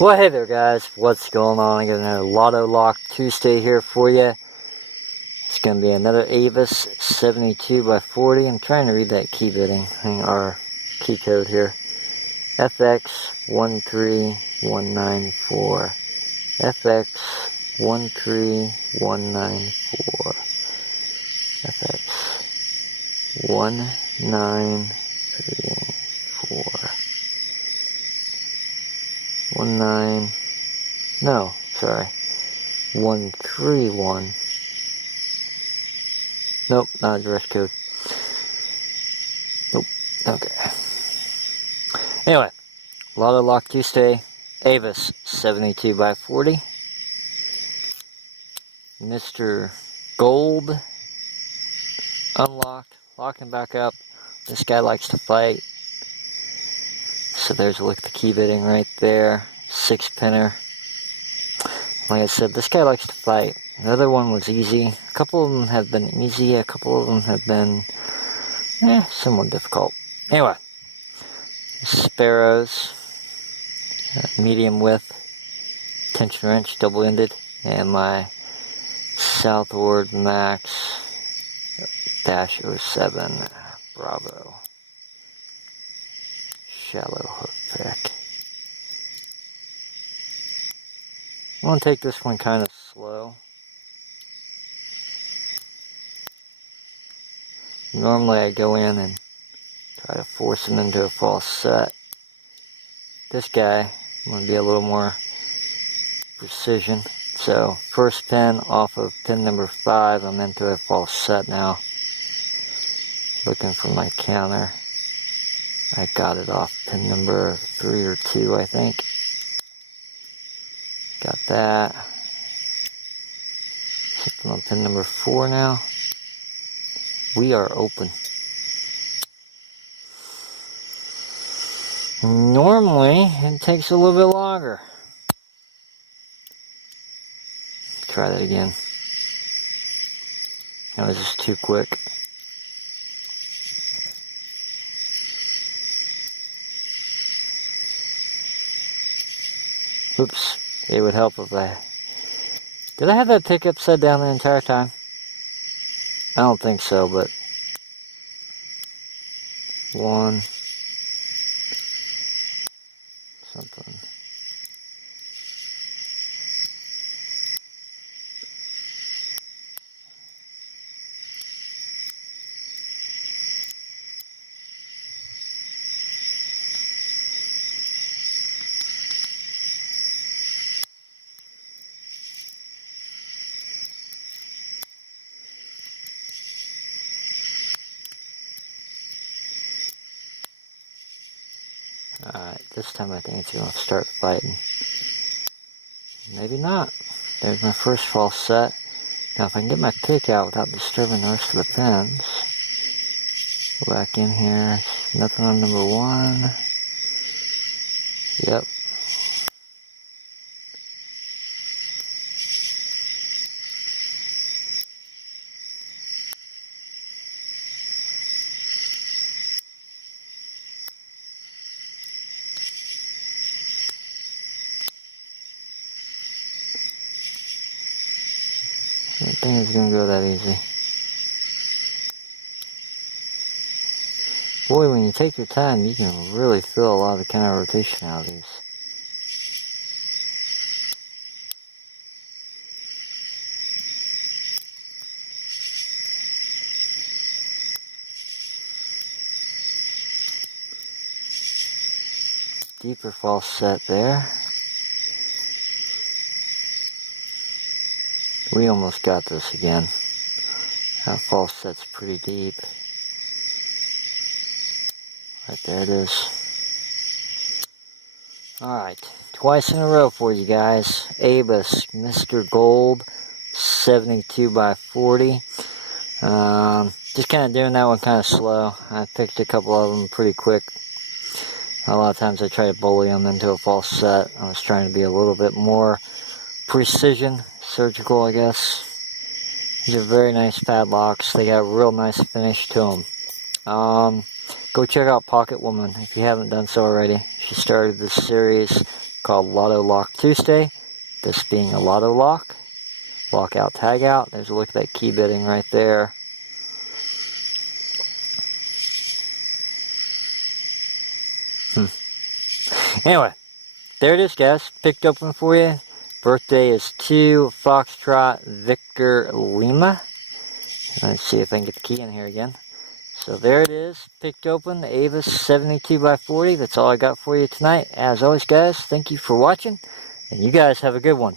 Well, hey there guys, what's going on? I got another Lotto Lock Tuesday here for you. It's going to be another Avis 72 by 40. I'm trying to read that key bitting, or key code here. FX13194. FX13194. FX1934. 131. Nope, not a direct code. Nope, okay. Anyway, Lotto Lock Tuesday, Avis 72 by 40. Mr. Gold, unlocked, locking back up. This guy likes to fight. So there's a look at the key bitting right there. 6-pinner. Like I said, this guy likes to fight. The other one was easy. A couple of them have been easy. A couple of them have been somewhat difficult. Anyway, Sparrows, medium width, tension wrench, double-ended, and my Southord Max -07 Bravo shallow hook pick. I'm going to take this one kind of slow. Normally I go in and try to force him into a false set. This guy, I'm going to be a little more precision. So first pin off of pin number 5, I'm into a false set now. Looking for my counter. I got it off pin number 3 or 2, I think. Got that. Sitting on pin number 4 now. We are open. Normally, it takes a little bit longer. Try that again. That was just too quick. Oops. It would help if I... Did I have that pick upside down the entire time? I don't think so, but... 1... something. Alright, this time I think it's going to start fighting. Maybe not. There's my first false set. Now if I can get my pick out without disturbing the rest of the pins. Go back in here. Nothing on number 1. Yep. I don't think it's going to go that easy. Boy, when you take your time, you can really feel a lot of the counter rotation out of these. Deeper false set there. We almost got this again. That false set's pretty deep. Right there it is. Alright, twice in a row for you guys. Avis, Mr. Gold, 72 by 40. Just kind of doing that one kind of slow. I picked a couple of them pretty quick. A lot of times I try to bully them into a false set. I was trying to be a little bit more precision. Surgical, I guess. These are very nice padlocks. They got a real nice finish to them. Go check out Pocket Woman if you haven't done so already. She started this series called Lotto Lock Tuesday. This being a Lotto lock. Lockout, tag out. There's a look at that key bitting right there. Anyway, there it is, guys. Picked open for you. Birthday is 2 Foxtrot Victor Lima. Let's see if I can get the key in here again. So there it is. Picked open. The Avis 72x40. That's all I got for you tonight. As always, guys, thank you for watching. And you guys have a good one.